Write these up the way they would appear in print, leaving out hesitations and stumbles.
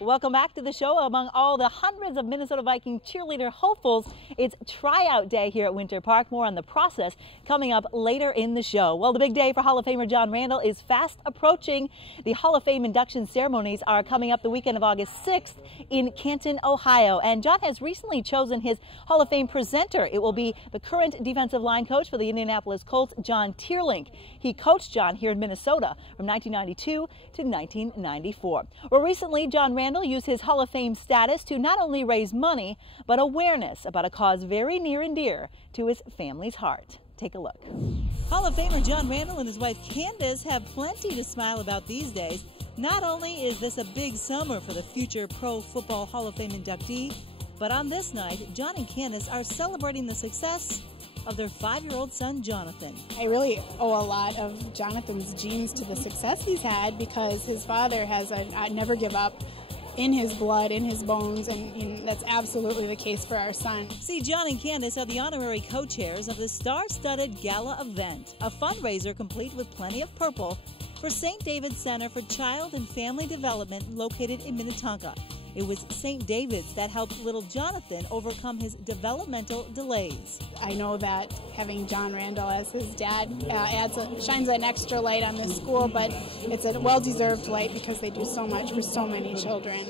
Welcome back to the show. Among all the hundreds of Minnesota Viking cheerleader hopefuls, it's tryout day here at Winter Park. More on the process coming up later in the show. Well, the big day for Hall of Famer John Randle is fast approaching. The Hall of Fame induction ceremonies are coming up the weekend of August 6th in Canton, Ohio. And John has recently chosen his Hall of Fame presenter. It will be the current defensive line coach for the Indianapolis Colts, John Teerlink. He coached John here in Minnesota from 1992 to 1994. Well, recently, John Randle used his Hall of Fame status to not only raise money, but awareness about a cause very near and dear to his family's heart. Take a look. Hall of Famer John Randle and his wife Candace have plenty to smile about these days. Not only is this a big summer for the future Pro Football Hall of Fame inductee, but on this night, John and Candace are celebrating the success of their 5-year-old son, Jonathan. I really owe a lot of Jonathan's genes to the success he's had because his father has a never give up in his blood, in his bones, and that's absolutely the case for our son. See, John and Candace are the honorary co-chairs of the star-studded gala event, a fundraiser complete with plenty of purple for St. David's Center for Child and Family Development located in Minnetonka. It was St. David's that helped little Jonathan overcome his developmental delays. I know that having John Randle as his dad shines an extra light on this school, but it's a well-deserved light because they do so much for so many children.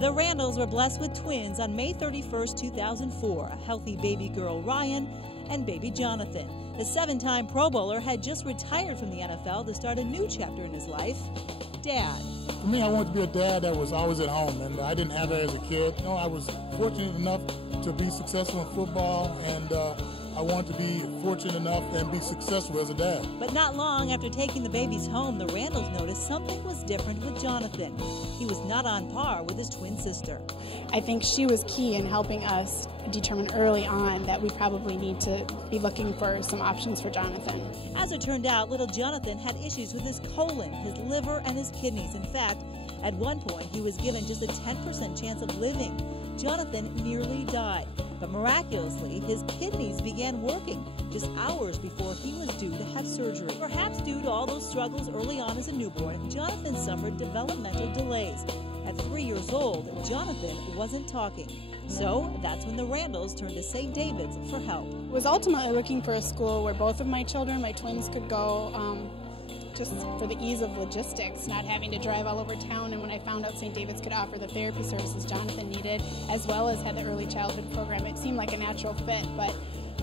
The Randles were blessed with twins on May 31st, 2004, a healthy baby girl Ryan and baby Jonathan. The 7-time Pro Bowler had just retired from the NFL to start a new chapter in his life, Dad. For me, I wanted to be a dad that was always at home, and I didn't have that as a kid. You know, I was fortunate enough to be successful in football, and I wanted to be fortunate enough and be successful as a dad. But not long after taking the babies home, the Randles noticed something was different with Jonathan. He was not on par with his twin sister. I think she was key in helping us determine early on that we probably need to be looking for some options for Jonathan. As it turned out, little Jonathan had issues with his colon, his liver, and his kidneys. In fact, at one point, he was given just a 10% chance of living. Jonathan nearly died, but miraculously, his kidneys began working just hours before he was due to have surgery. Perhaps due to all those struggles early on as a newborn, Jonathan suffered developmental delays. At 3 years old, Jonathan wasn't talking. So that's when the Randles turned to St. David's for help. I was ultimately looking for a school where both of my children, my twins, could go just for the ease of logistics, not having to drive all over town. And when I found out St. David's could offer the therapy services Jonathan needed, as well as had the early childhood program, it seemed like a natural fit, but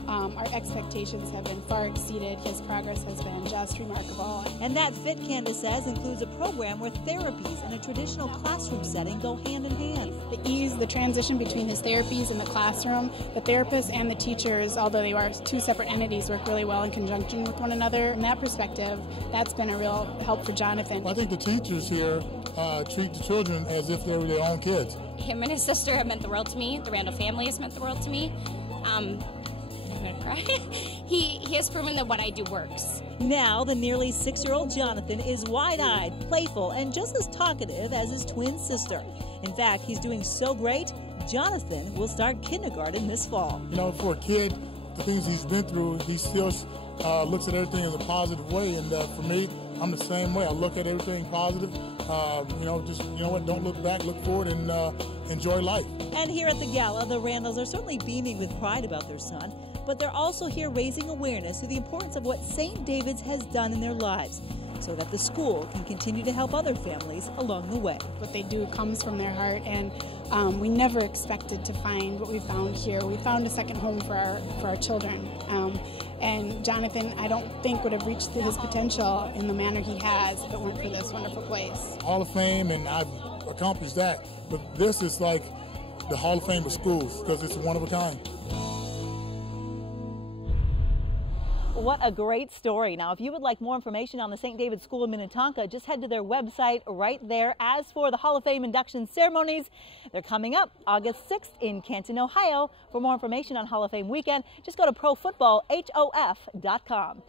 our expectations have been far exceeded. His progress has been just remarkable. And that fit, Candace says, includes a program where therapies and a traditional classroom setting go hand in hand. The ease, the transition between his therapies and the classroom, the therapists and the teachers, although they are two separate entities, work really well in conjunction with one another. From that perspective, that's been a real help for Jonathan. I think the teachers here treat the children as if they were their own kids. Him and his sister have meant the world to me. The Randle family has meant the world to me. I'm gonna cry. He has proven that what I do works. Now, the nearly 6-year-old Jonathan is wide-eyed, playful, and just as talkative as his twin sister. In fact, he's doing so great, Jonathan will start kindergarten this fall. You know, for a kid, the things he's been through, he still looks at everything as a positive way, and for me, I'm the same way. I look at everything positive. Don't look back, look forward, and enjoy life. And here at the gala, the Randles are certainly beaming with pride about their son, but they're also here raising awareness to the importance of what St. David's has done in their lives, so that the school can continue to help other families along the way. What they do comes from their heart, and we never expected to find what we found here. We found a second home for our children. And Jonathan, I don't think, would have reached his potential in the manner he has if it weren't for this wonderful place. Hall of Fame, and I've accomplished that, but this is like the Hall of Fame of schools because it's one of a kind. What a great story. Now, if you would like more information on the St. David's School in Minnetonka, just head to their website right there. As for the Hall of Fame induction ceremonies, they're coming up August 6th in Canton, Ohio. For more information on Hall of Fame weekend, just go to profootballhof.com.